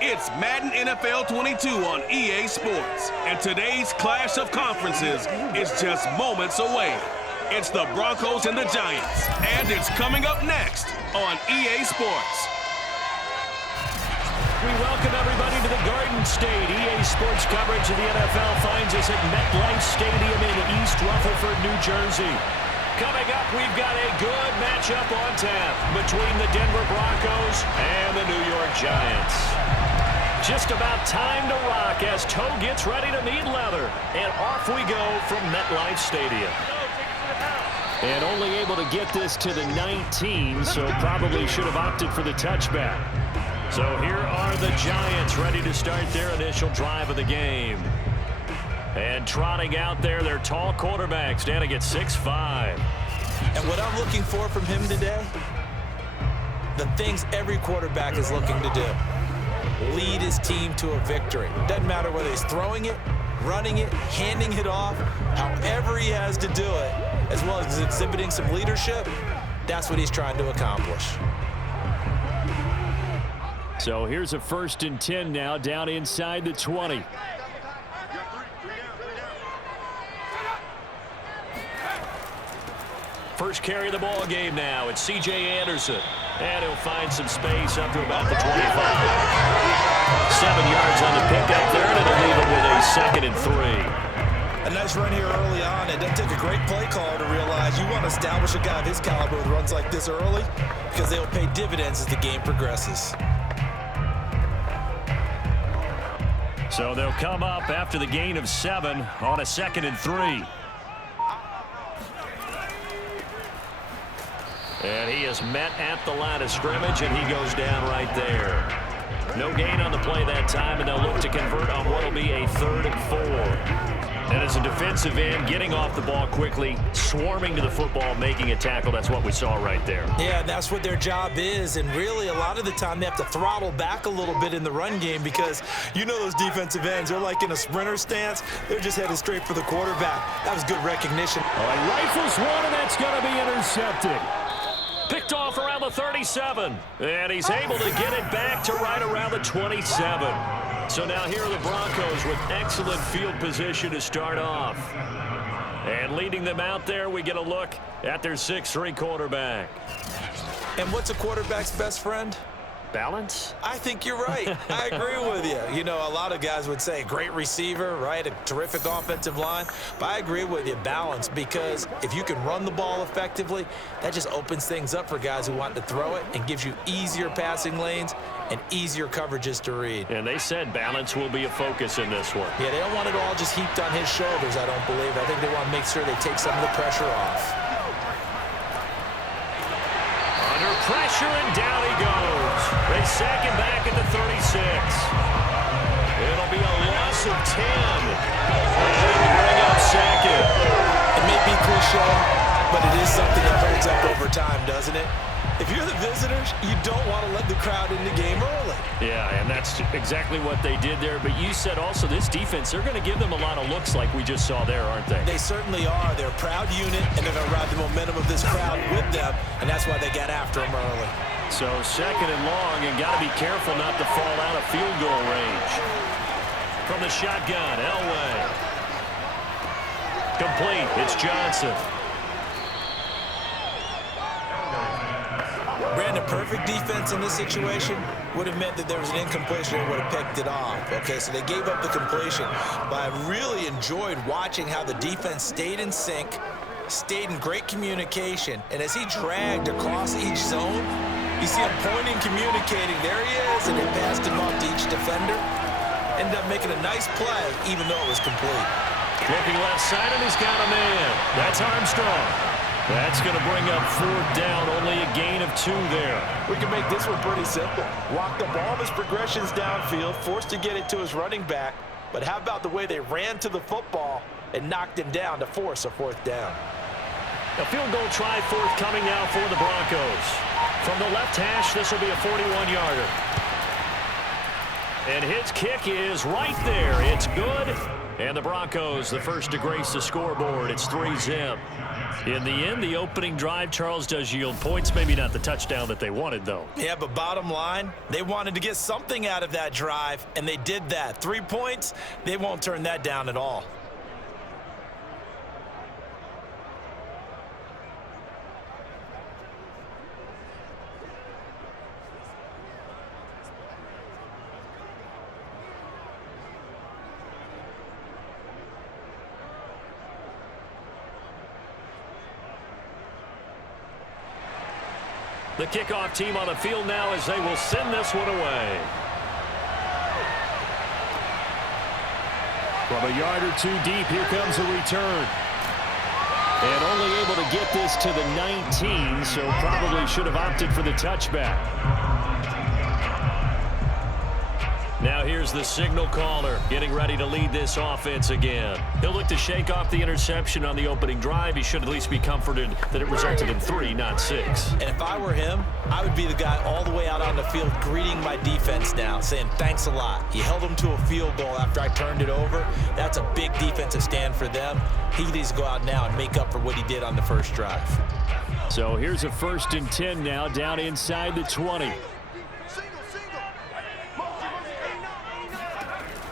It's Madden NFL 22 on EA Sports, and today's clash of conferences is just moments away. It's the Broncos and the Giants, and it's coming up next on EA Sports. We welcome everybody to the Garden State. EA Sports coverage of the NFL finds us at MetLife Stadium in East Rutherford, New Jersey. Coming up, we've got a good matchup on tap between the Denver Broncos and the New York Giants. Just about time to rock as toe gets ready to meet leather. And off we go from MetLife Stadium. And only able to get this to the 19, so probably should have opted for the touchback. So here are the Giants ready to start their initial drive of the game. And trotting out there, their tall quarterback standing at 6'5". And what I'm looking for from him today, the things every quarterback is looking to do. Lead his team to a victory. Doesn't matter whether he's throwing it, running it, handing it off, however he has to do it, as well as exhibiting some leadership, that's what he's trying to accomplish. So here's a 1st and 10 now, down inside the 20. First carry of the ball game now. It's C.J. Anderson. And he'll find some space up to about the 25. 7 yards on the pickup there, and it'll leave him with a 2nd and 3. A nice run here early on. It doesn't take a great play caller to realize you want to establish a guy of his caliber with runs like this early because they'll pay dividends as the game progresses. So they'll come up after the gain of 7 on a 2nd and 3. And he is met at the line of scrimmage, and he goes down right there. No gain on the play that time, and they'll look to convert on what will be a 3rd and 4. And as a defensive end, getting off the ball quickly, swarming to the football, making a tackle, that's what we saw right there. Yeah, that's what their job is, and really a lot of the time they have to throttle back a little bit in the run game because you know those defensive ends, they're like in a sprinter stance. They're just headed straight for the quarterback. That was good recognition. Rifles one, and that's going to be intercepted. Picked off around the 37, and he's able to get it back to right around the 27. So now here are the Broncos with excellent field position to start off. And leading them out there, we get a look at their 6'3" quarterback. And what's a quarterback's best friend? Balance? I think you're right. I agree with you. You know, a lot of guys would say great receiver, right? A terrific offensive line. But I agree with you, balance, because if you can run the ball effectively, that just opens things up for guys who want to throw it and gives you easier passing lanes and easier coverages to read. And they said balance will be a focus in this one. Yeah, they don't want it all just heaped on his shoulders, I don't believe. I think they want to make sure they take some of the pressure off. Under pressure, and down he goes. They sack him back at the 36. It'll be a loss of 10. And bring up second. It may be cliche, but it is something that holds up over time, doesn't it? If you're the visitors, you don't want to let the crowd in the game early. Yeah, and that's exactly what they did there. But you said also this defense, they're going to give them a lot of looks like we just saw there, aren't they? They certainly are. They're a proud unit, and they're going to ride the momentum of this crowd with them, and that's why they got after them early. So 2nd and long, and got to be careful not to fall out of field goal range. From the shotgun, Elway. Complete. It's Johnson. Brandon, perfect defense in this situation would have meant that there was an incompletion and would have picked it off. Okay, so they gave up the completion. But I really enjoyed watching how the defense stayed in sync, stayed in great communication, and as he dragged across each zone, you see him pointing, communicating. There he is, and they passed him off to each defender. Ended up making a nice play, even though it was complete. Looking left side, and he's got a man. That's Armstrong. That's going to bring up 4th down, only a gain of 2 there. We can make this one pretty simple. Walk the ball of his progressions downfield, forced to get it to his running back. But how about the way they ran to the football and knocked him down to force a 4th down? A field goal try forthcoming now for the Broncos. From the left hash, this will be a 41-yarder. And his kick is right there. It's good. And the Broncos, the first to grace the scoreboard. It's 3-zip. In the end, the opening drive, Charles, does yield points. Maybe not the touchdown that they wanted, though. Yeah, but bottom line, they wanted to get something out of that drive, and they did that. 3 points, they won't turn that down at all. The kickoff team on the field now as they will send this one away. From a yard or two deep, here comes a return. And only able to get this to the 19, so probably should have opted for the touchback. Now here's the signal caller getting ready to lead this offense again. He'll look to shake off the interception on the opening drive. He should at least be comforted that it resulted in 3, not 6. And if I were him, I would be the guy all the way out on the field greeting my defense now, saying thanks a lot. You held them to a field goal after I turned it over. That's a big defensive stand for them. He needs to go out now and make up for what he did on the first drive. So here's a 1st and 10 now down inside the 20.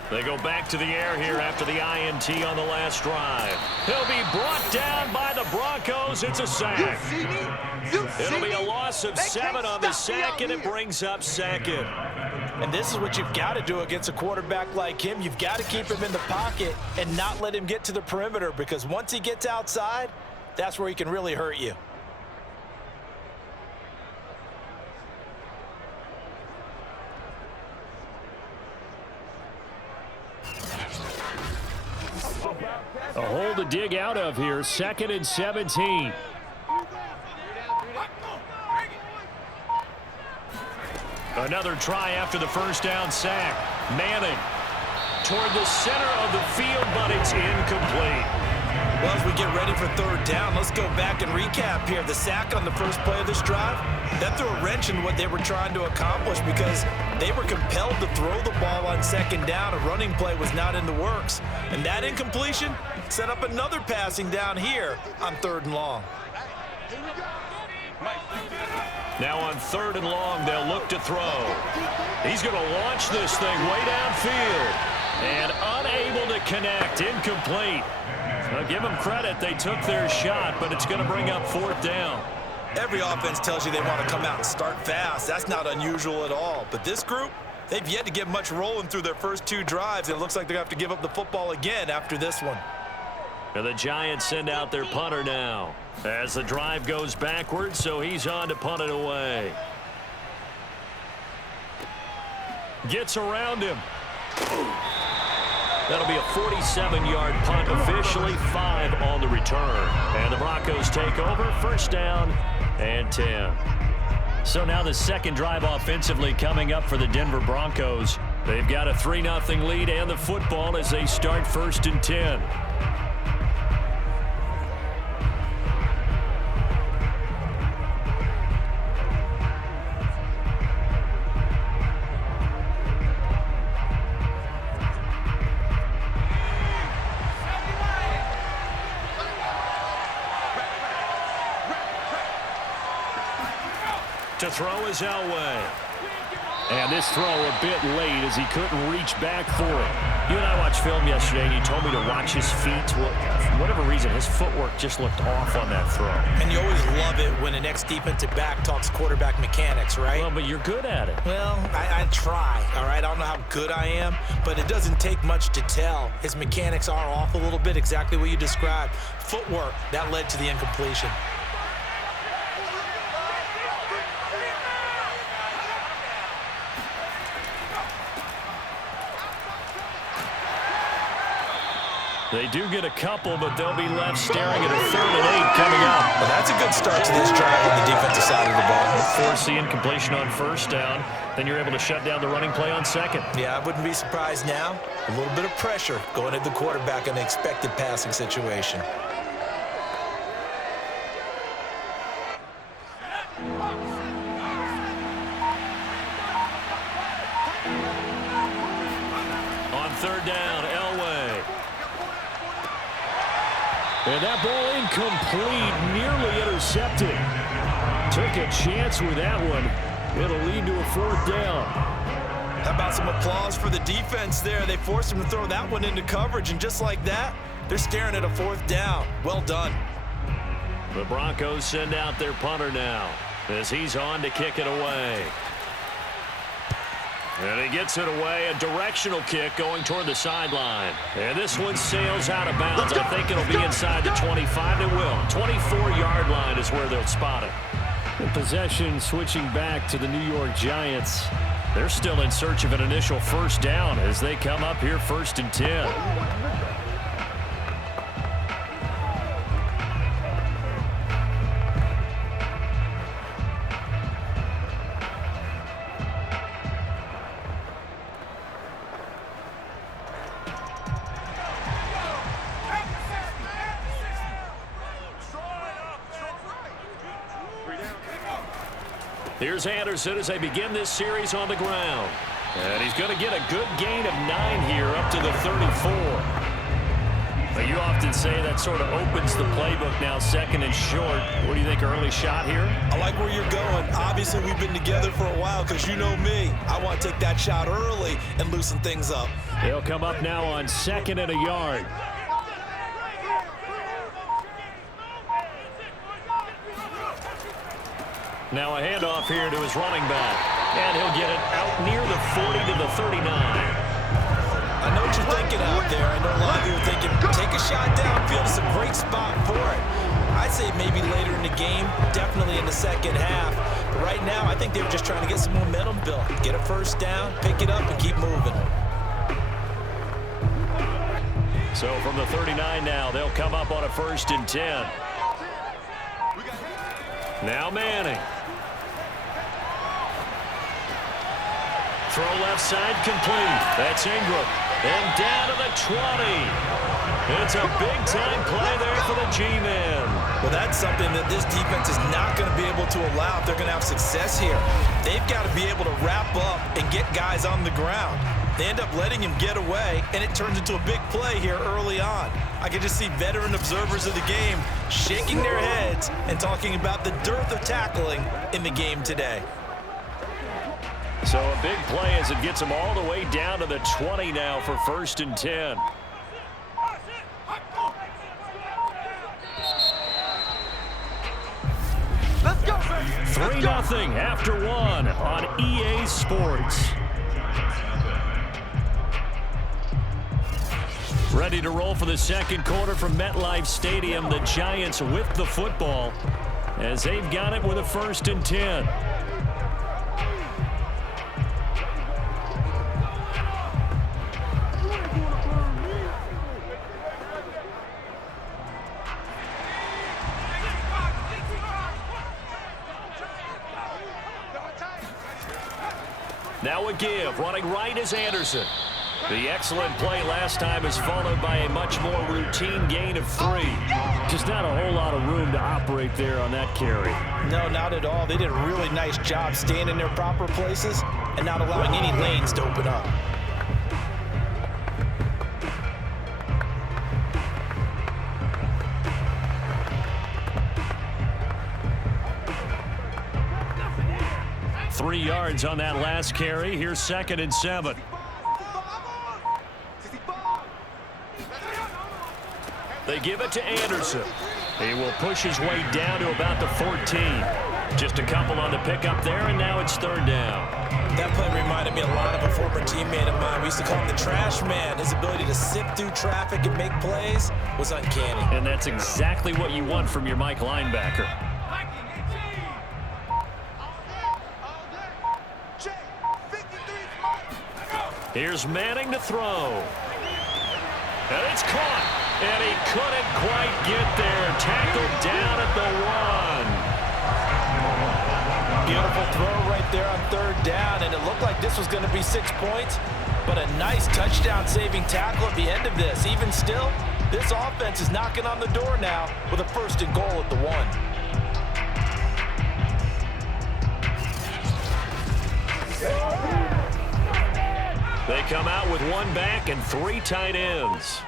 They go back to the air here after the INT on the last drive. He'll be brought down by the Broncos. It's a sack. It'll be a loss of 7 on the sack, and it brings up 2nd. And this is what you've got to do against a quarterback like him. You've got to keep him in the pocket and not let him get to the perimeter, because once he gets outside, that's where he can really hurt you. A hole to dig out of here. 2nd and 17. Another try after the first down sack. Manning toward the center of the field, but it's incomplete. Well, as we get ready for 3rd down, let's go back and recap here. The sack on the first play of this drive, that threw a wrench in what they were trying to accomplish, because they were compelled to throw the ball on 2nd down. A running play was not in the works. And that incompletion set up another passing down here on 3rd and long. Now on 3rd and long, they'll look to throw. He's going to launch this thing way downfield. And unable to connect. Incomplete. Now give them credit. They took their shot, but it's going to bring up 4th down. Every offense tells you they want to come out and start fast. That's not unusual at all. But this group, they've yet to get much rolling through their first 2 drives. It looks like they're going to have to give up the football again after this one. And the Giants send out their punter now as the drive goes backwards, so he's on to punt it away. Gets around him. That'll be a 47-yard punt, officially 5 on the return. And the Broncos take over, 1st down and 10. So now the 2nd drive offensively coming up for the Denver Broncos. They've got a 3-0 lead and the football as they start 1st and 10. To throw is Elway. And this throw a bit late as he couldn't reach back for it. You and I watched film yesterday, and you told me to watch his feet. Well, for whatever reason, his footwork just looked off on that throw. And you always love it when an ex-defensive back talks quarterback mechanics, right? Well, but you're good at it. Well, I try, all right? I don't know how good I am, but it doesn't take much to tell. His mechanics are off a little bit, exactly what you described. Footwork, that led to the incompletion. They do get a couple, but they'll be left staring at a 3rd and 8 coming up. Well, that's a good start to this drive on the defensive side of the ball. Force the incompletion on 1st down. Then you're able to shut down the running play on 2nd. Yeah, I wouldn't be surprised now. A little bit of pressure going at the quarterback in an expected passing situation. On 3rd down, Elway. And that ball incomplete, nearly intercepted. Took a chance with that one. It'll lead to a 4th down. How about some applause for the defense there? They forced him to throw that one into coverage, and just like that, they're staring at a 4th down. Well done. The Broncos send out their punter now as he's on to kick it away. And he gets it away, a directional kick going toward the sideline. And this one sails out of bounds. I think it'll be inside the 25. It will. 24-yard line is where they'll spot it. In possession switching back to the New York Giants. They're still in search of an initial 1st down as they come up here 1st and 10. Here's Anderson as they begin this series on the ground. And he's going to get a good gain of 9 here up to the 34. But you often say that sort of opens the playbook now, 2nd and short. What do you think, early shot here? I like where you're going. Obviously, we've been together for a while because you know me. I want to take that shot early and loosen things up. They'll come up now on 2nd and a yard. Now a handoff here to his running back. And he'll get it out near the 40 to the 39. I know what you're thinking out there. I know a lot of you are thinking, take a shot downfield. It's a great spot for it. I'd say maybe later in the game, definitely in the 2nd half. But right now, I think they were just trying to get some momentum built. Get a 1st down, pick it up, and keep moving. So from the 39 now, they'll come up on a 1st and 10. Now Manning. Throw left side complete. That's Ingram. And down to the 20. It's a big-time play there for the G-men. Well, that's something that this defense is not going to be able to allow if they're going to have success here. They've got to be able to wrap up and get guys on the ground. They end up letting him get away, and it turns into a big play here early on. I can just see veteran observers of the game shaking their heads and talking about the dearth of tackling in the game today. So a big play as it gets them all the way down to the 20 now for 1st and 10. Let's go. 3-0 after 1 on EA Sports. Ready to roll for the 2nd quarter from MetLife Stadium. The Giants with the football as they've got it with a 1st and 10. Now a give. Running right is Anderson. The excellent play last time is followed by a much more routine gain of 3. Just not a whole lot of room to operate there on that carry. No, not at all. They did a really nice job staying in their proper places and not allowing any lanes to open up. Three yards on that last carry. Here's 2nd and 7. They give it to Anderson. He will push his way down to about the 14. Just a couple on the pickup there, and now it's 3rd down. That play reminded me a lot of a former teammate of mine. We used to call him the trash man. His ability to sift through traffic and make plays was uncanny. And that's exactly what you want from your Mike linebacker. Here's Manning to throw. And it's caught. And he couldn't quite get there. Tackled down at the 1. Beautiful throw right there on 3rd down, and it looked like this was going to be 6 points, but a nice touchdown-saving tackle at the end of this. Even still, this offense is knocking on the door now with a 1st and goal at the 1. They come out with 1 back and 3 tight ends.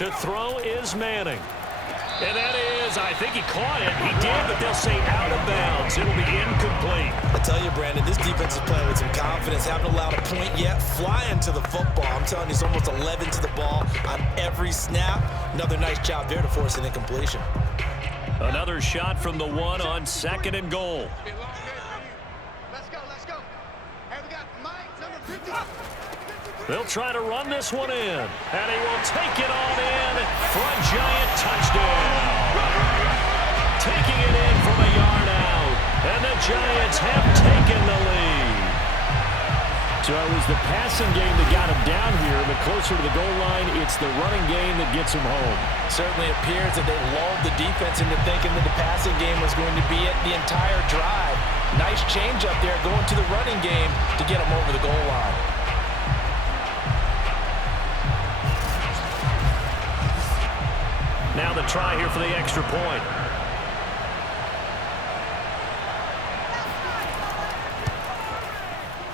To throw is Manning. And that is, I think he caught it. He did, but they'll say out of bounds. It'll be incomplete. I tell you, Brandon, this defense is playing with some confidence. Haven't allowed a point yet. Flying to the football. I'm telling you, it's almost 11 to the ball on every snap. Another nice job there to force an incompletion. Another shot from the 1 on 2nd and goal. Let's go. Hey, we got Mike, number 50. They'll try to run this one in, and he will take it on in for a Giant touchdown. Taking it in from a yard out, and the Giants have taken the lead. So it was the passing game that got him down here, but closer to the goal line, it's the running game that gets him home. Certainly appears that they lulled the defense into thinking that the passing game was going to be it the entire drive. Nice change up there going to the running game to get him over the goal line. Now the try here for the extra point.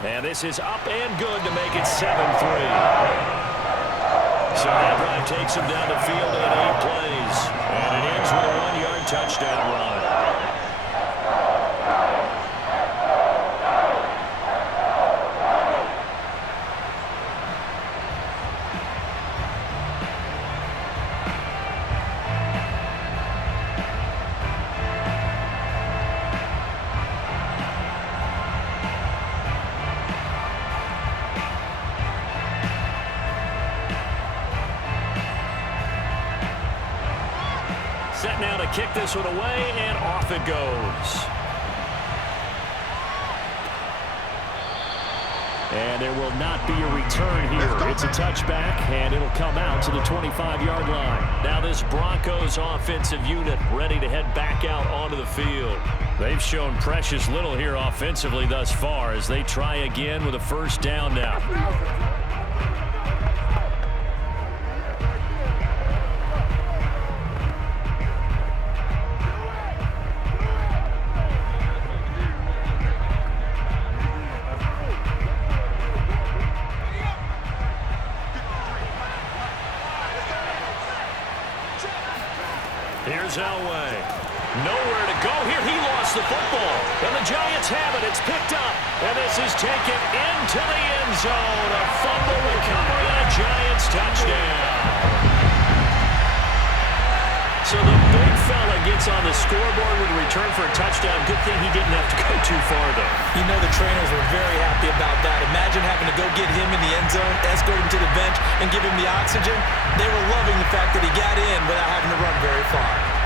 And this is up and good to make it 7-3. So that drive takes him down the field in 8 plays. And it ends with a 1-yard touchdown run. Set now to kick this one away, and off it goes. And there will not be a return here. It's a touchback, and it'll come out to the 25-yard line. Now this Broncos offensive unit ready to head back out onto the field. They've shown precious little here offensively thus far as they try again with a first down now. Here's Elway. Nowhere to go here. He lost the football. And the Giants have it. It's picked up. And this is taken into the end zone. A fumble recovery and a Giants touchdown. So the big fella gets on the scoreboard with a return for a touchdown. Good thing he didn't have to go too far, though. You know the trainers were very happy about that. Imagine having to go get him in the end zone, escort him to the bench, and give him the oxygen. They were loving the fact that he got in without having to run very far.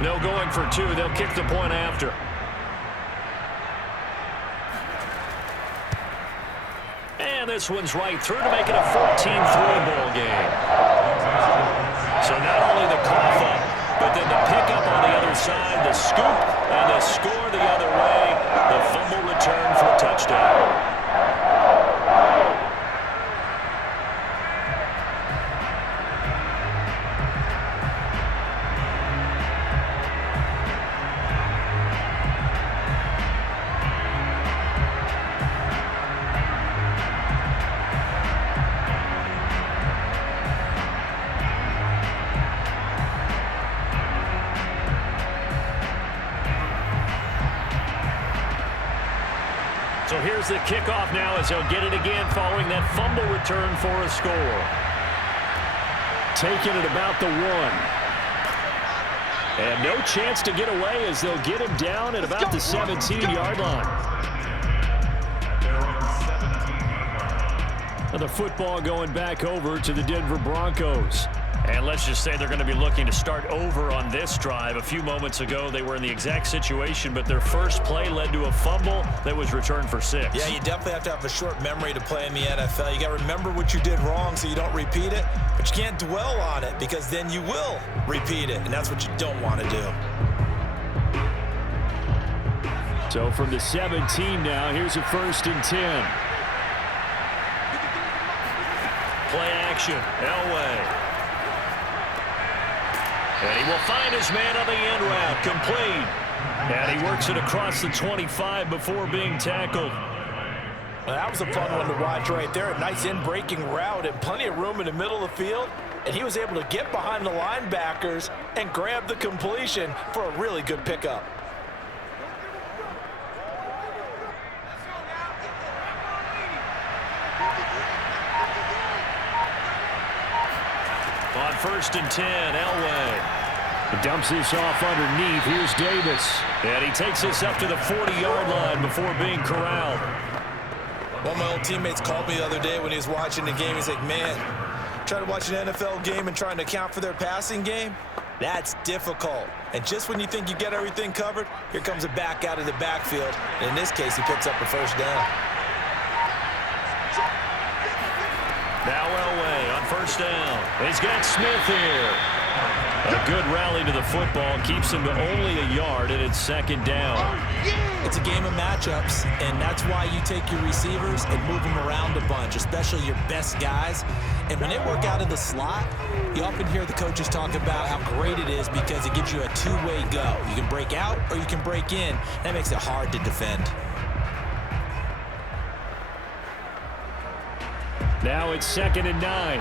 No going for 2. They'll kick the point after. And this one's right through to make it a 14-3 ball game. So not only the cough up, but then the pickup on the other side, the scoop, and the score the other way. The fumble return for a touchdown. So here's the kickoff now as they'll get it again following that fumble return for a score. Taking it about the 1. And no chance to get away as they'll get him down at about the 17-yard line. And the football going back over to the Denver Broncos. And let's just say they're going to be looking to start over on this drive. A few moments ago, they were in the exact situation, but their first play led to a fumble that was returned for 6. Yeah, you definitely have to have a short memory to play in the NFL. You got to remember what you did wrong so you don't repeat it, but you can't dwell on it because then you will repeat it, and that's what you don't want to do. So from the 17 now, here's a 1st and 10. Play action, Elway. And he will find his man on the end route, complete. And he works it across the 25 before being tackled. Well, that was a fun one to watch right there. A nice in-breaking route and plenty of room in the middle of the field. And he was able to get behind the linebackers and grab the completion for a really good pickup. On 1st and 10, Elway. He dumps this off underneath. Here's Davis. And he takes this up to the 40-yard line before being corralled. One of my old teammates called me the other day when he was watching the game. He's like, man, trying to watch an NFL game and trying to account for their passing game, that's difficult. And just when you think you get everything covered, here comes a back out of the backfield. And in this case, he picks up a 1st down. Now Elway on 1st down. He's got Smith here. A good rally to the football keeps him to only a yard, and it's 2nd down. It's a game of matchups, and that's why you take your receivers and move them around a bunch, especially your best guys. And when they work out of the slot, you often hear the coaches talk about how great it is because it gives you a two-way go. You can break out or you can break in. That makes it hard to defend. Now it's 2nd and 9.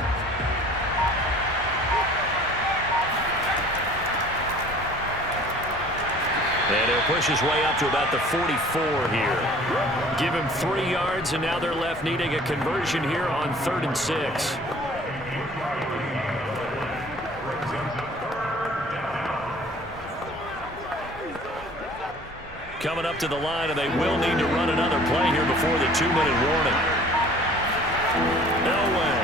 And he'll push his way up to about the 44 here. Give him 3 yards, and now they're left needing a conversion here on 3rd and 6. Coming up to the line, and they will need to run another play here before the 2-minute warning. Elway.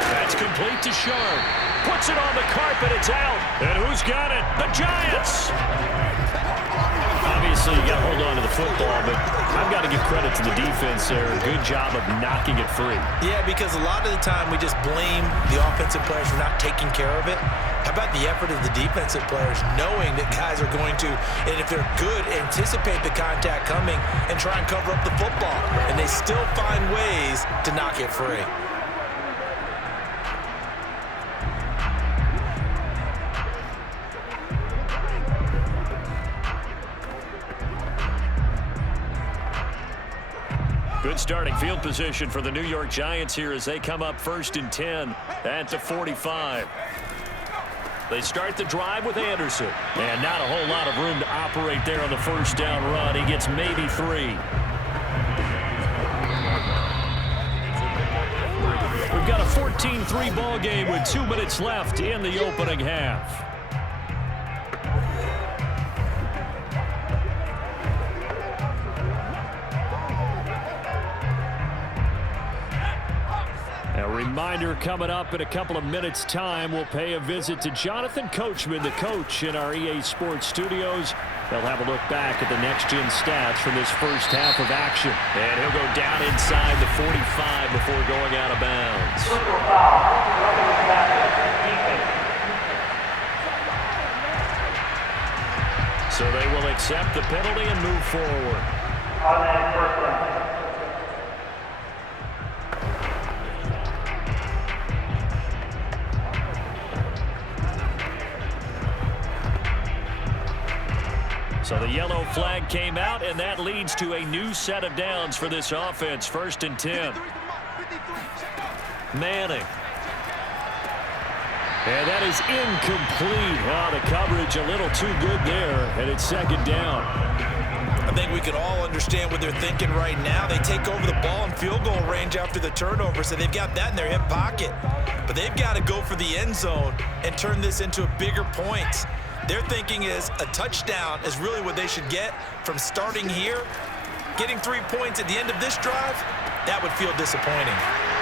That's complete to Sharpe. Puts it on the carpet. It's out. And who's got it? The Giants. Obviously, you got to hold on to the football, but I've got to give credit to the defense there. Good job of knocking it free. Yeah, because a lot of the time we just blame the offensive players for not taking care of it. How about the effort of the defensive players knowing that guys are going to, and if they're good, anticipate the contact coming and try and cover up the football. And they still find ways to knock it free. Good starting field position for the New York Giants here as they come up 1st and 10 at the 45. They start the drive with Anderson. And not a whole lot of room to operate there on the 1st down run. He gets maybe 3. We've got a 14-3 ball game with 2 minutes left in the opening half. A reminder coming up in a couple of minutes' time. We'll pay a visit to Jonathan Coachman, the coach in our EA Sports studios. They'll have a look back at the next-gen stats from this first half of action. And he'll go down inside the 45 before going out of bounds. So they will accept the penalty and move forward. So the yellow flag came out, and that leads to a new set of downs for this offense. 1st and 10. Manning. And that is incomplete. Oh, the coverage a little too good there, and it's 2nd down. I think we can all understand what they're thinking right now. They take over the ball in field goal range after the turnover, so they've got that in their hip pocket. But they've got to go for the end zone and turn this into bigger points. Their thinking is a touchdown is really what they should get from starting here. Getting 3 points at the end of this drive, that would feel disappointing.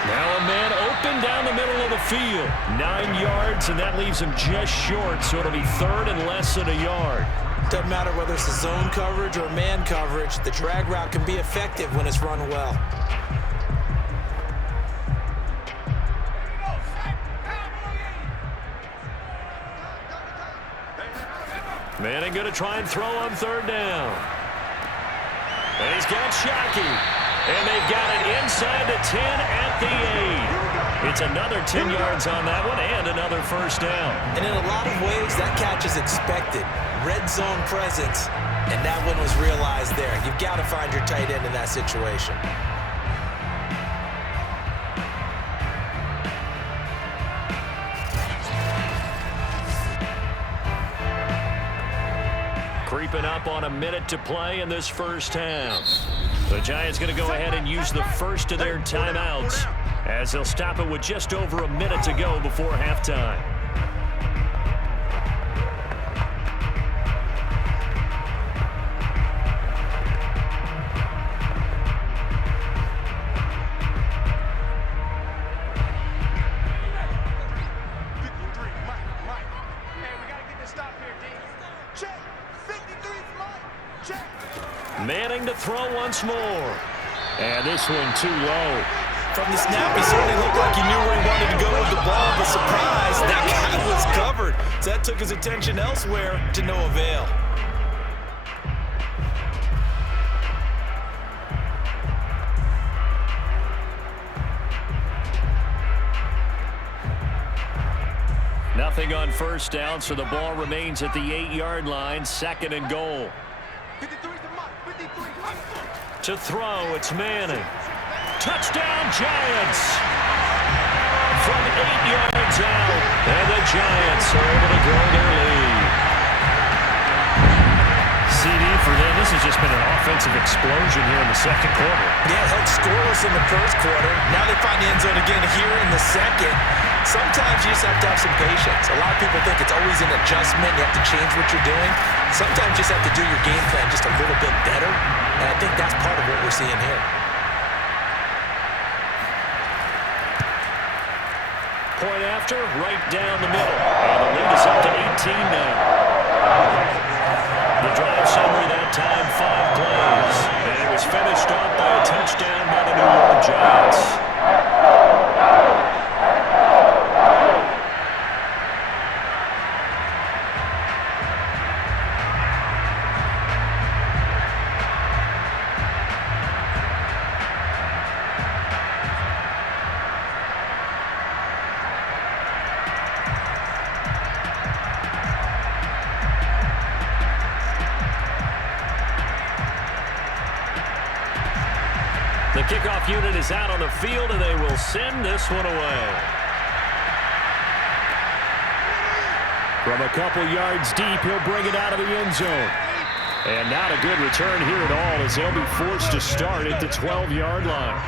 Now a man open down the middle of the field. 9 yards, and that leaves him just short, so it'll be 3rd and less than a yard. Doesn't matter whether it's a zone coverage or man coverage, the drag route can be effective when it's run well. Manning going to try and throw on third down. And he's got Sharpe. And they've got it inside the 10 at the 8. It's another 10 yards on that one and another first down. And in a lot of ways, that catch is expected. Red zone presence, and that one was realized there. You've got to find your tight end in that situation. Creeping up on a minute to play in this first half. The Giants going to go ahead and use the first of their timeouts as they'll stop it with just over a minute to go before halftime. Manning to throw once more. And this one too low. From the snap, he certainly looked like he knew where he wanted to go with the ball, but surprise, that guy was covered. So that took his attention elsewhere to no avail. Nothing on first down, so the ball remains at the 8-yard line, second and goal. To throw, it's Manning. Touchdown, Giants! From 8 yards out, and the Giants are able to grow their lead. CD for them, this has just been an offensive explosion here in the second quarter. Yeah, held scoreless in the first quarter. Now they find the end zone again here in the second. Sometimes you just have to have some patience. A lot of people think it's always an adjustment. You have to change what you're doing. Sometimes you just have to do your game plan just a little bit better. And I think that's part of what we're seeing here. Point after, right down the middle. And the lead is up to 18 now. The drive summary that time, 5 plays. And it was finished off by a touchdown by the New York Giants. The kickoff unit is out on the field, and they will send this one away. From a couple yards deep, he'll bring it out of the end zone. And not a good return here at all, as they'll be forced to start at the 12-yard line.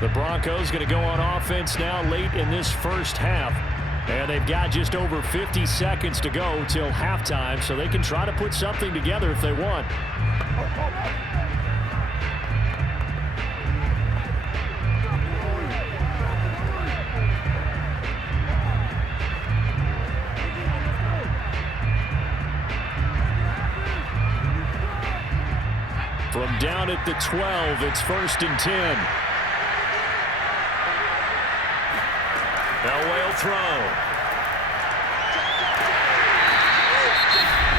The Broncos going to go on offense now late in this first half. And they've got just over 50 seconds to go till halftime, so they can try to put something together if they want. From down at the 12, it's 1st and 10. Elway will throw.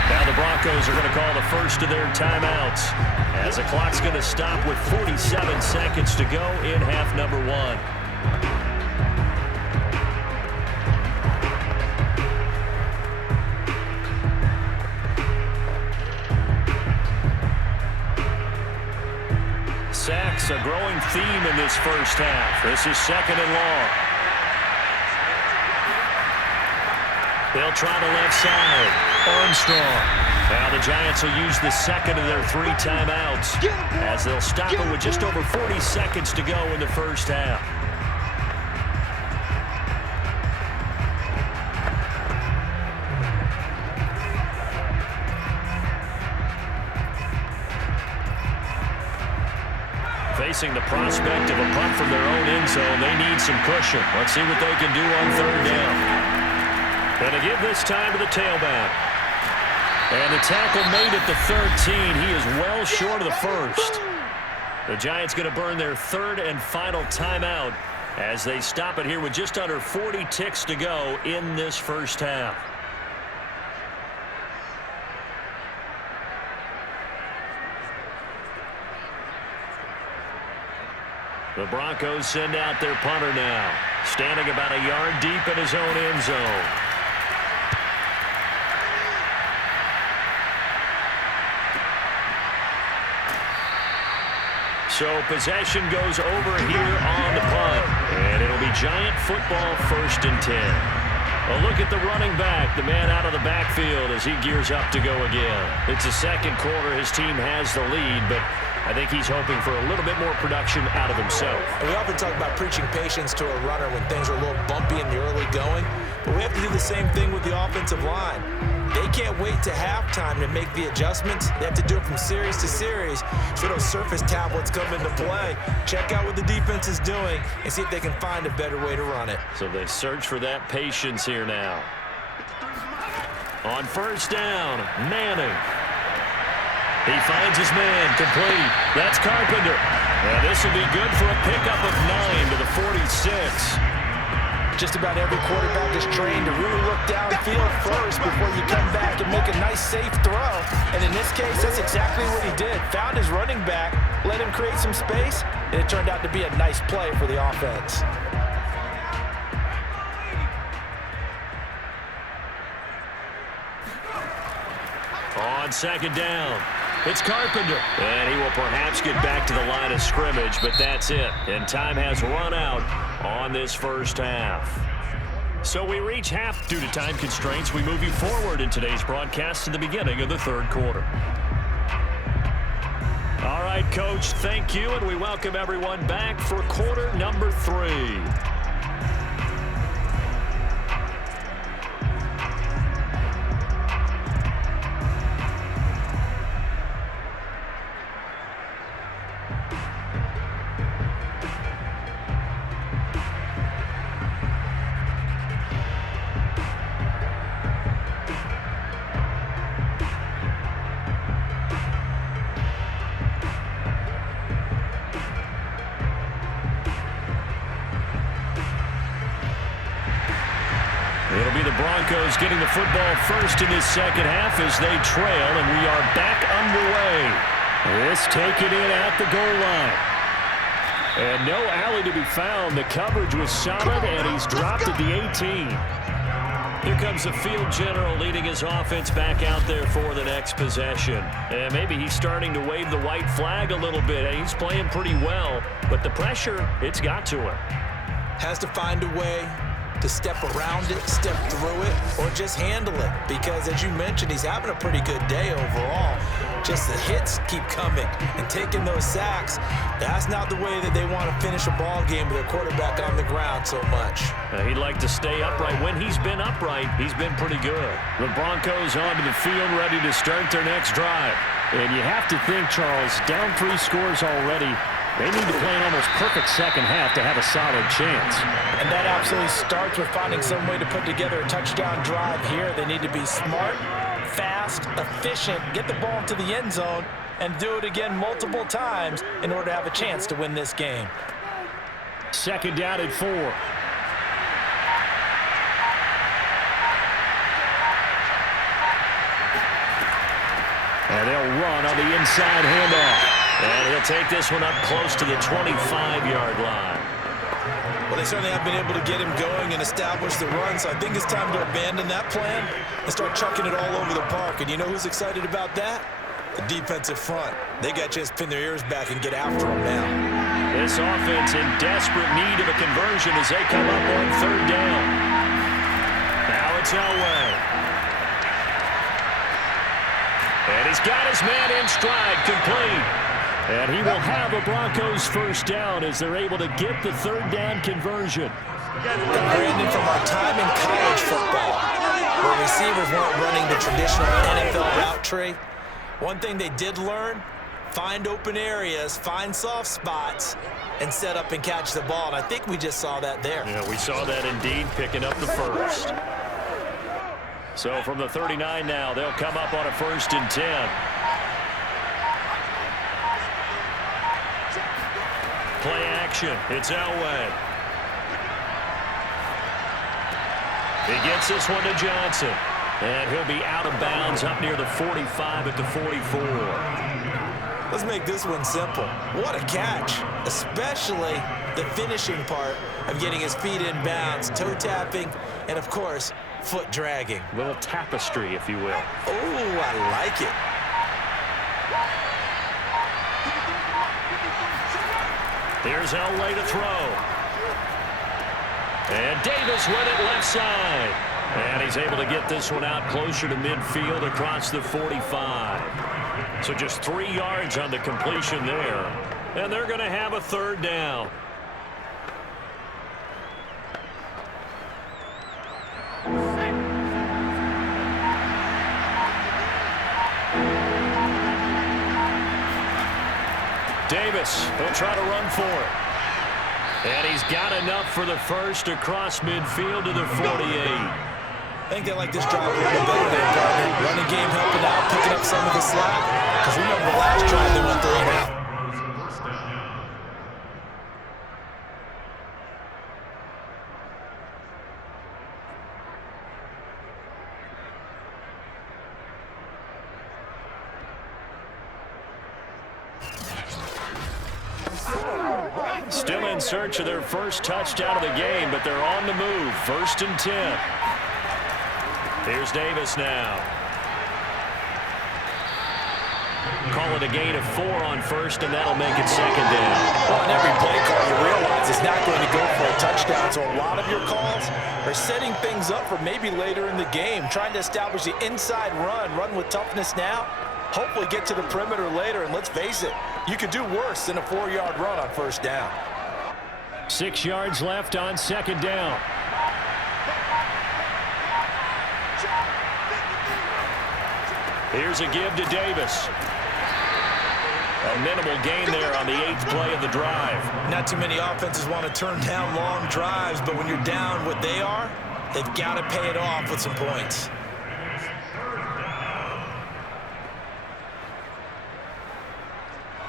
Now the Broncos are going to call the first of their timeouts, as the clock's going to stop with 47 seconds to go in half number 1. Sacks, a growing theme in this first half. This is 2nd and long. They'll try the left side. Armstrong. Now the Giants will use the second of their 3 timeouts, as they'll stop it with just over 40 seconds to go in the first half. Facing the prospect of a punt from their own end zone, they need some cushion. Let's see what they can do on 3rd down. And to give this time to the tailback. And the tackle made at the 13. He is well short of the first. The Giants going to burn their 3rd and final timeout as they stop it here with just under 40 ticks to go in this first half. The Broncos send out their punter now, standing about a yard deep in his own end zone. So possession goes over here on the punt, and it'll be Giant football 1st and 10. A look at the running back, the man out of the backfield as he gears up to go again. It's the second quarter. His team has the lead, but I think he's hoping for a little bit more production out of himself. And we often talk about preaching patience to a runner when things are a little bumpy in the early going, but we have to do the same thing with the offensive line. They can't wait to halftime to make the adjustments. They have to do it from series to series so those surface tablets come into play. Check out what the defense is doing and see if they can find a better way to run it. So they search for that patience here now. On 1st down, Manning. He finds his man, complete. That's Carpenter. And this will be good for a pickup of 9 to the 46. Just about every quarterback is trained to really look downfield first before you come back and make a nice, safe throw. And in this case, that's exactly what he did. Found his running back, let him create some space, and it turned out to be a nice play for the offense. On 2nd down, it's Carpenter. And he will perhaps get back to the line of scrimmage, but that's it. And time has run out on this first half. So we reach half due to time constraints. We move you forward in today's broadcast to the beginning of the 3rd quarter. All right, Coach, thank you, and we welcome everyone back for quarter number 3. It'll be the Broncos getting the football first in this second half as they trail, and we are back underway. This taken in at the goal line. And no alley to be found. The coverage was solid, and he's dropped at the 18. Here comes the field general leading his offense back out there for the next possession. And maybe he's starting to wave the white flag a little bit. He's playing pretty well, but the pressure, it's got to him. Has to find a way to step around it, step through it, or just handle it. Because as you mentioned, he's having a pretty good day overall. Just the hits keep coming and taking those sacks. That's not the way that they want to finish a ball game with their quarterback on the ground so much. He'd like to stay upright. When he's been upright, he's been pretty good. The Broncos onto the field ready to start their next drive. And you have to think, Charles, down 3 scores already. They need to play an almost perfect second half to have a solid chance. And that absolutely starts with finding some way to put together a touchdown drive here. They need to be smart, fast, efficient, get the ball into the end zone, and do it again multiple times in order to have a chance to win this game. 2nd down and 4. And they'll run on the inside handoff. And he'll take this one up close to the 25-yard line. Well, they certainly have been able to get him going and establish the run, so I think it's time to abandon that plan and start chucking it all over the park. And you know who's excited about that? The defensive front. They got a chance to pin their ears back and get after him now. This offense in desperate need of a conversion as they come up on 3rd down. Now it's Elway. And he's got his man in stride, complete. And he will have a Broncos first down as they're able to get the 3rd down conversion. Brandon, from our time in college football, where receivers weren't running the traditional NFL route tree, one thing they did learn, find open areas, find soft spots, and set up and catch the ball. And I think we just saw that there. Yeah, we saw that indeed, picking up the first. So from the 39 now, they'll come up on a 1st and 10. Play action. It's Elway. He gets this one to Johnson. And he'll be out of bounds up near the 45 at the 44. Let's make this one simple. What a catch, especially the finishing part of getting his feet in bounds, toe tapping, and of course, foot dragging. A little tapestry, if you will. Oh, I like it. Here's Elway to throw. And Davis with it left side. And he's able to get this one out closer to midfield across the 45. So just 3 yards on the completion there. And they're going to have a third down. Davis, he'll try to run for it. And he's got enough for the first across midfield to the 48. I think they like this drive a little bit better there, partner. Running game helping out, picking up some of the slack. Because remember the last drive they went 3 and out. Still in search of their first touchdown of the game, but they're on the move. 1st and 10. Here's Davis now. Call it a gain of 4 on first, and that'll make it 2nd down. Well, on every play call, you realize it's not going to go for a touchdown, so a lot of your calls are setting things up for maybe later in the game, trying to establish the inside run with toughness now, hopefully get to the perimeter later, and let's face it, you could do worse than a 4-yard run on 1st down. 6 yards left on 2nd down. Here's a give to Davis. A minimal gain there on the 8th play of the drive. Not too many offenses want to turn down long drives, but when you're down what they are, they've got to pay it off with some points.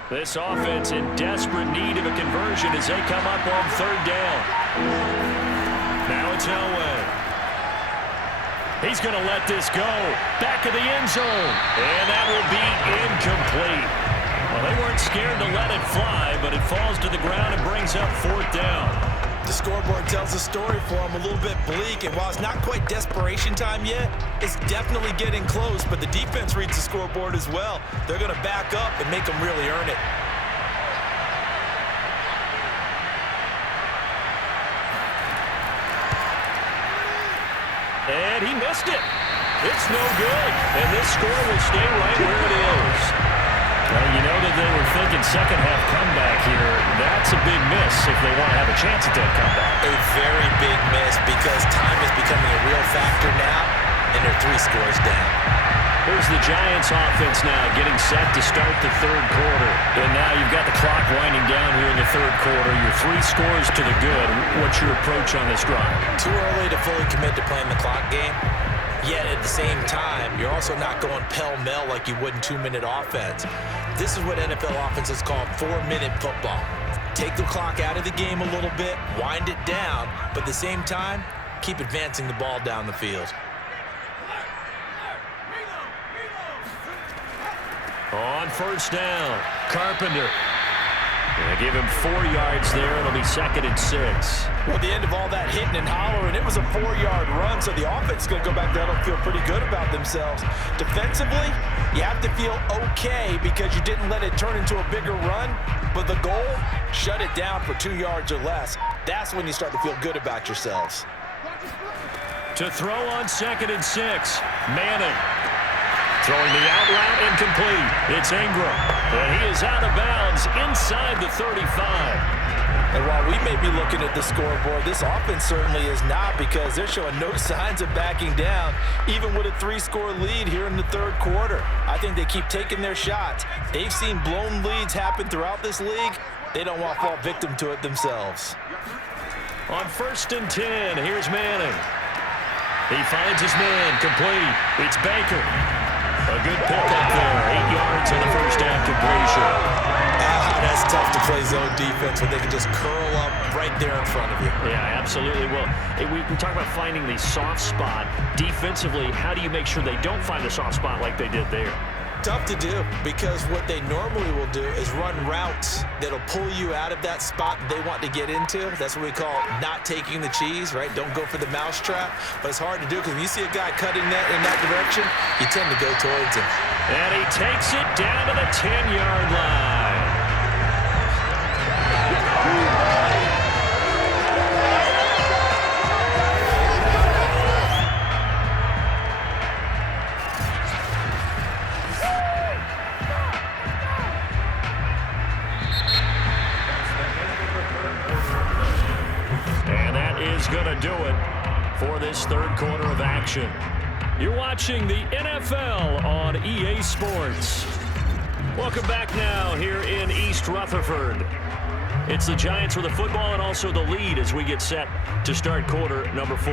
This offense in desperate need of a conversion as they come up on 3rd down. Now it's Elway. He's going to let this go. Back of the end zone. And that will be incomplete. Well, they weren't scared to let it fly, but it falls to the ground and brings up 4th down. The scoreboard tells the story for him, a little bit bleak, and while it's not quite desperation time yet, it's definitely getting close, but the defense reads the scoreboard as well. They're going to back up and make them really earn it. And he missed it. It's no good. And this score will stay right where it is. Well, you know that they were thinking second-half comeback here. That's a big miss if they want to have a chance at that comeback. A very big miss because time is becoming a real factor now, and they're 3 scores down. Here's the Giants offense now getting set to start the 3rd quarter. And now you've got the clock winding down here in the 3rd quarter. You're 3 scores to the good. What's your approach on this drive? Too early to fully commit to playing the clock game. Yet at the same time, you're also not going pell-mell like you would in 2-minute offense. This is what NFL offenses call 4-minute football. Take the clock out of the game a little bit, wind it down, but at the same time, keep advancing the ball down the field. On 1st down, Carpenter. They give him 4 yards there. It'll be 2nd and 6. Well, at the end of all that hitting and hollering, it was a 4-yard run, so the offense is going to go back there and feel pretty good about themselves. Defensively, you have to feel okay because you didn't let it turn into a bigger run, but the goal, shut it down for 2 yards or less. That's when you start to feel good about yourselves. To throw on 2nd and 6, Manning. Throwing the out route incomplete. It's Ingram. And he is out of bounds inside the 35. And while we may be looking at the scoreboard, this offense certainly is not because they're showing no signs of backing down, even with a 3-score lead here in the 3rd quarter. I think they keep taking their shots. They've seen blown leads happen throughout this league. They don't want to fall victim to it themselves. On 1st and 10, here's Manning. He finds his man complete. It's Baker. A good pickup there. 8 yards on the 1st down completion. I that's tough to play zone defense when they can just curl up right there in front of you. Yeah, absolutely. Well, we can talk about finding the soft spot. Defensively, how do you make sure they don't find the soft spot like they did there? Tough to do, because what they normally will do is run routes that'll pull you out of that spot they want to get into. That's what we call not taking the cheese, right? Don't go for the mousetrap. But it's hard to do because when you see a guy cutting that in that direction, you tend to go towards him. And he takes it down to the 10-yard line. Going to do it for this third quarter of action. You're watching the NFL on EA Sports. Welcome back now here in East Rutherford. It's the Giants with the football and also the lead as we get set to start quarter number 4.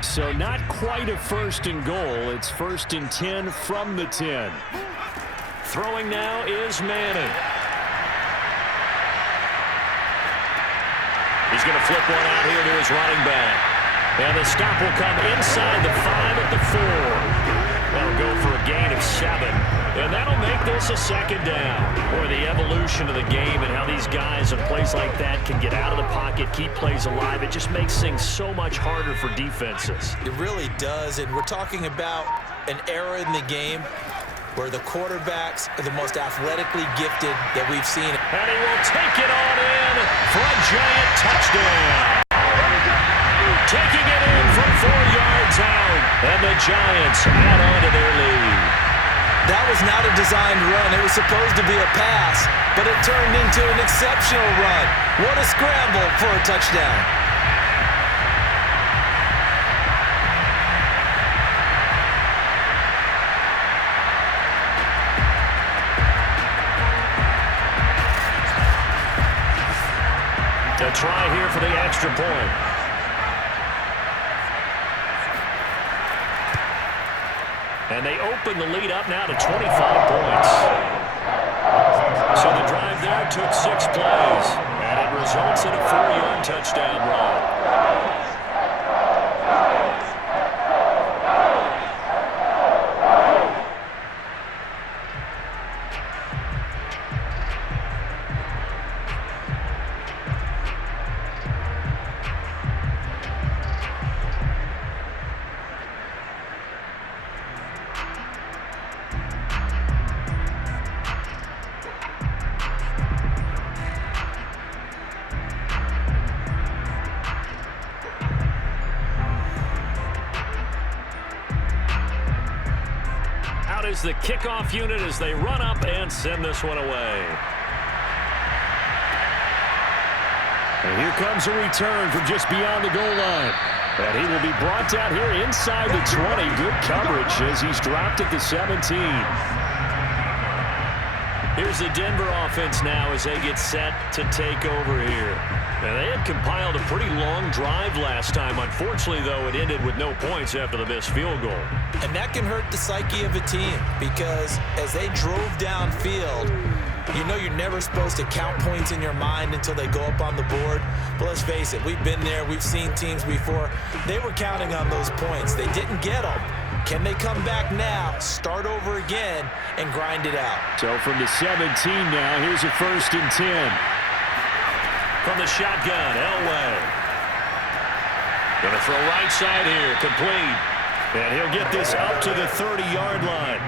So not quite a first and goal. It's first and 10 from the 10. Throwing now is Manning. He's going to flip one out here to his running back. And the stop will come inside the 5 at the 4. That'll go for a gain of 7. And that'll make this a second down. Boy, the evolution of the game and how these guys in plays like that can get out of the pocket, keep plays alive, it just makes things so much harder for defenses. It really does, and we're talking about an era in the game where the quarterbacks are the most athletically gifted that we've seen. And he will take it on in for a giant touchdown. Taking it in from 4 yards out, and the Giants add on to their lead. That was not a designed run. It was supposed to be a pass, but it turned into an exceptional run. What a scramble for a touchdown. A try here for the extra point. And they open the lead up now to 25 points. So the drive there took 6 plays, and it results in a 4-yard touchdown run. Is the kickoff unit as they run up and send this one away. And here comes a return from just beyond the goal line. And he will be brought down here inside the 20. Good coverage as he's dropped at the 17. Here's the Denver offense now as they get set to take over here. Now, they had compiled a pretty long drive last time. Unfortunately, though, it ended with no points after the missed field goal. And that can hurt the psyche of a team because as they drove downfield, you know you're never supposed to count points in your mind until they go up on the board. But let's face it, we've been there. We've seen teams before. They were counting on those points. They didn't get them. Can they come back now, start over again, and grind it out? So from the 17 now, here's a first and 10. From the shotgun, Elway. Going to throw right side here, complete. And he'll get this up to the 30-yard line.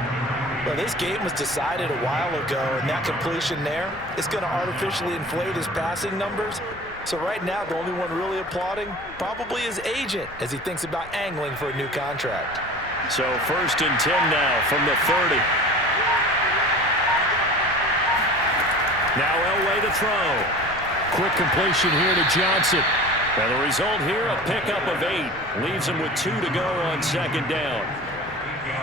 Well, this game was decided a while ago, and that completion there is going to artificially inflate his passing numbers. So right now, the only one really applauding probably his agent as he thinks about angling for a new contract. So first and 10 now from the 30. Now Elway to throw. Quick completion here to Johnson. And the result here, a pickup of 8. Leaves him with 2 to go on second down.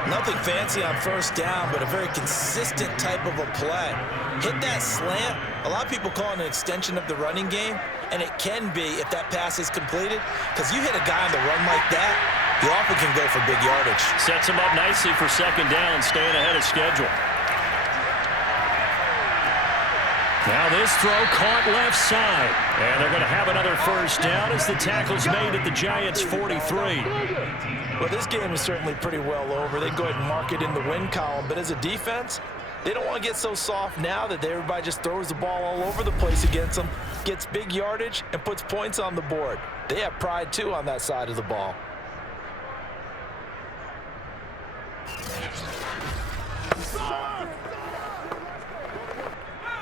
Nothing fancy on first down, but a very consistent type of a play. Hit that slant. A lot of people call it an extension of the running game. And it can be if that pass is completed, because you hit a guy on the run like that, he often can go for big yardage. Sets him up nicely for second down, staying ahead of schedule. Now this throw caught left side. And they're going to have another first down as the tackle's made at the Giants' 43. Well, this game is certainly pretty well over. They go ahead and mark it in the win column. But as a defense, they don't want to get so soft now that everybody just throws the ball all over the place against them, gets big yardage, and puts points on the board. They have pride, too, on that side of the ball.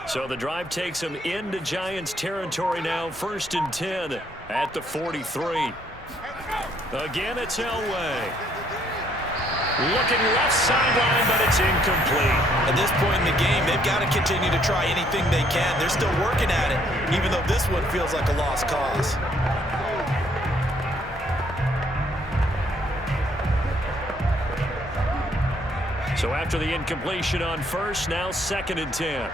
So the drive takes them into Giants territory now, 1st and 10 at the 43. Again, it's Elway. Looking left sideline, but it's incomplete. At this point in the game, they've got to continue to try anything they can. They're still working at it, even though this one feels like a lost cause. So after the incompletion on first, now 2nd and 10.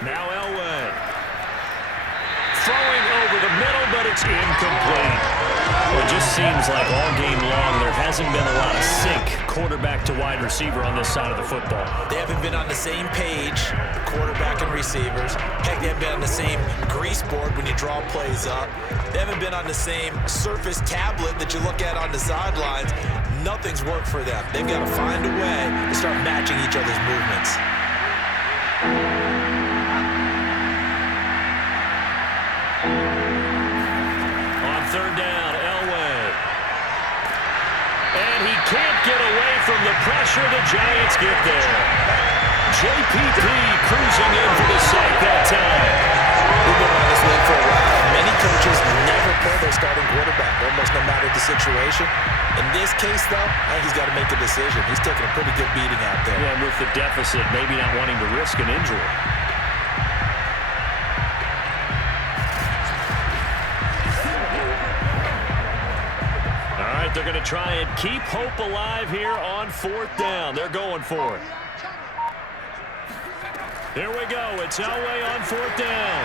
Now Elway. Throwing over the middle, but it's incomplete. Well, it just seems like all game long there hasn't been a lot of sync quarterback to wide receiver on this side of the football. They haven't been on the same page, quarterback and receivers. Heck, they haven't been on the same grease board when you draw plays up. They haven't been on the same surface tablet that you look at on the sidelines. Nothing's worked for them. They've got to find a way to start matching each other's movements. Third down, Elway. And he can't get away from the pressure. The Giants get there. JPP cruising in for the sack that time. We've been on this league for a while. Many coaches never pull their starting quarterback, almost no matter the situation. In this case, though, I think he's got to make a decision. He's taking a pretty good beating out there. Yeah, and with the deficit, maybe not wanting to risk an injury. They're going to try and keep hope alive here on 4th down. They're going for it. Here we go. It's Elway on 4th down.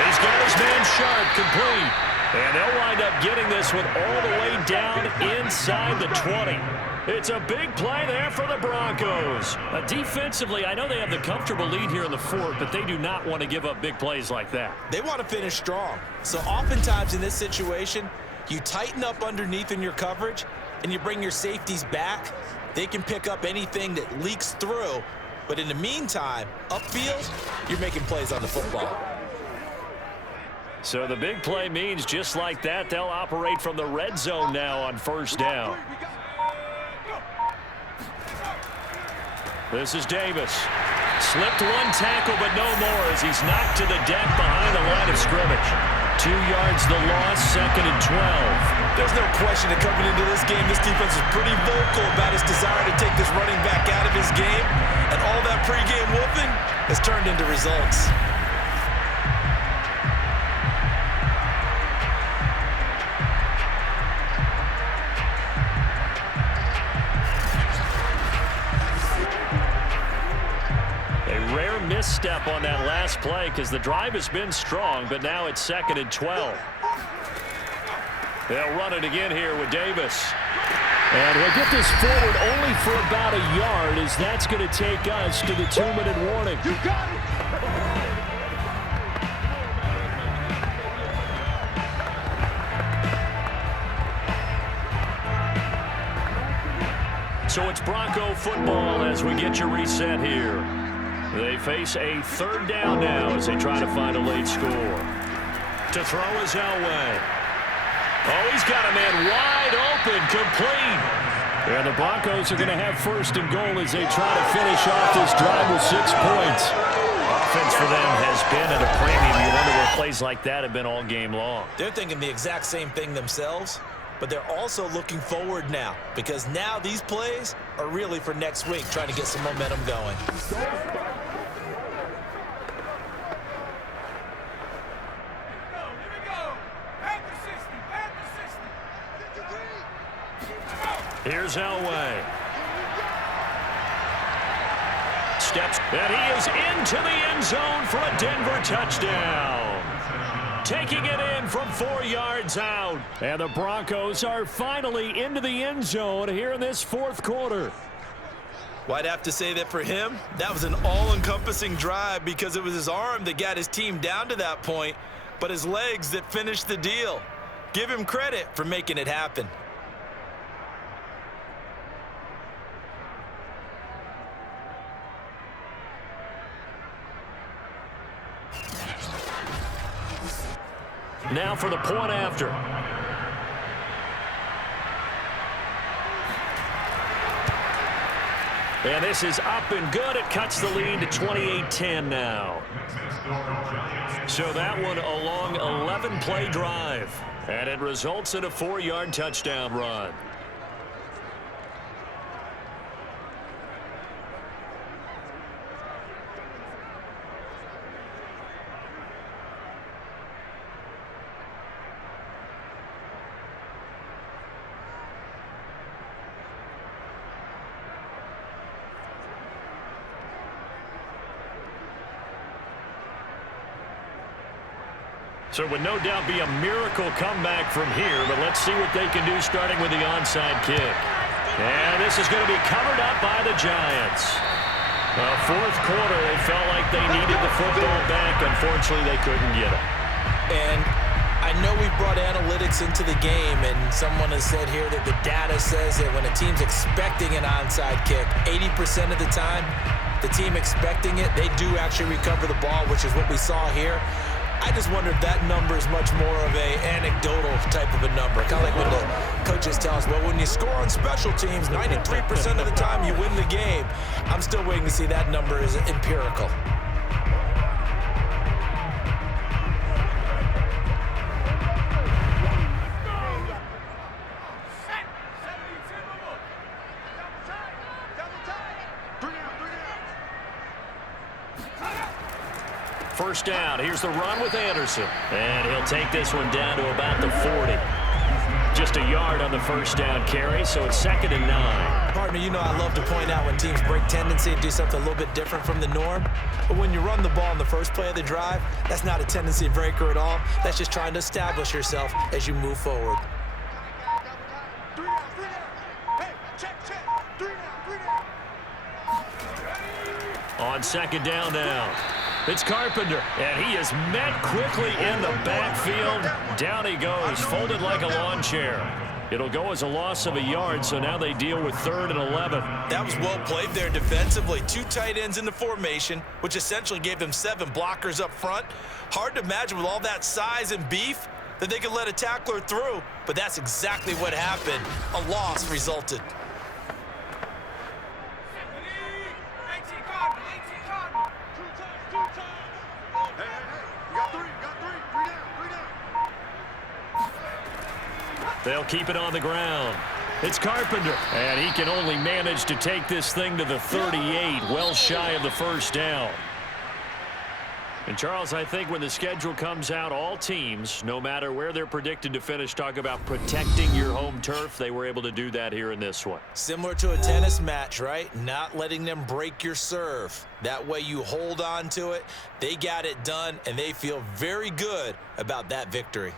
He's got his man Sharpe complete. And they'll wind up getting this one all the way down inside the 20. It's a big play there for the Broncos. Defensively, I know they have the comfortable lead here in the 4th, but they do not want to give up big plays like that. They want to finish strong. So oftentimes in this situation, you tighten up underneath in your coverage, and you bring your safeties back. They can pick up anything that leaks through. But in the meantime, upfield, you're making plays on the football. So the big play means just like that, they'll operate from the red zone now on 1st down. This is Davis. Slipped one tackle, but no more as he's knocked to the deck behind the line of scrimmage. 2 yards the loss, 2nd and 12. There's no question that coming into this game, this defense is pretty vocal about its desire to take this running back out of his game. And all that pregame whooping has turned into results. Misstep on that last play because the drive has been strong, but now it's 2nd and 12. They'll run it again here with Davis. And he'll get this forward only for about a yard as that's going to take us to the 2-minute warning. You got it. So it's Bronco football as we get your reset here. They face a 3rd down now as they try to find a late score. To throw is Elway. Oh, he's got a man wide open, complete. And the Broncos are going to have 1st and goal as they try to finish off this drive with 6 points. Offense for them has been at a premium. You wonder where plays like that have been all game long. They're thinking the exact same thing themselves, but they're also looking forward now because now these plays are really for next week, trying to get some momentum going. Here's Elway. Steps, and he is into the end zone for a Denver touchdown. Taking it in from 4 yards out. And the Broncos are finally into the end zone here in this fourth quarter. Well, I'd have to say that for him, that was an all-encompassing drive because it was his arm that got his team down to that point, but his legs that finished the deal. Give him credit for making it happen. Now for the point after. And this is up and good. It cuts the lead to 28-10 now. So that one a long 11-play drive. And it results in a 4-yard touchdown run. So it would no doubt be a miracle comeback from here, but let's see what they can do starting with the onside kick. And this is going to be covered up by the Giants. Fourth quarter, they felt like they needed the football back. Unfortunately, they couldn't get it. And I know we've brought analytics into the game, and someone has said here that the data says that when a team's expecting an onside kick, 80% of the time, the team expecting it, they do actually recover the ball, which is what we saw here. I just wonder if that number is much more of a anecdotal type of a number. Kind of like when the coaches tell us, well, when you score on special teams, 93% of the time you win the game. I'm still waiting to see that number is empirical. First down. Here's the run with Anderson. And he'll take this one down to about the 40. Just a yard on the first down carry, so it's 2nd and 9. Partner, you know I love to point out when teams break tendency and do something a little bit different from the norm. But when you run the ball in the first play of the drive, that's not a tendency breaker at all. That's just trying to establish yourself as you move forward. On 2nd down now. It's Carpenter, and he is met quickly in the backfield. Down he goes, folded like a lawn chair. It'll go as a loss of a yard, so now they deal with 3rd and 11. That was well played there defensively. 2 tight ends in the formation, which essentially gave them 7 blockers up front. Hard to imagine with all that size and beef that they could let a tackler through, but that's exactly what happened. A loss resulted. They'll keep it on the ground. It's Carpenter, and he can only manage to take this thing to the 38, well shy of the first down. And, Charles, I think when the schedule comes out, all teams, no matter where they're predicted to finish, talk about protecting your home turf. They were able to do that here in this one. Similar to a tennis match, right? Not letting them break your serve. That way you hold on to it. They got it done, and they feel very good about that victory.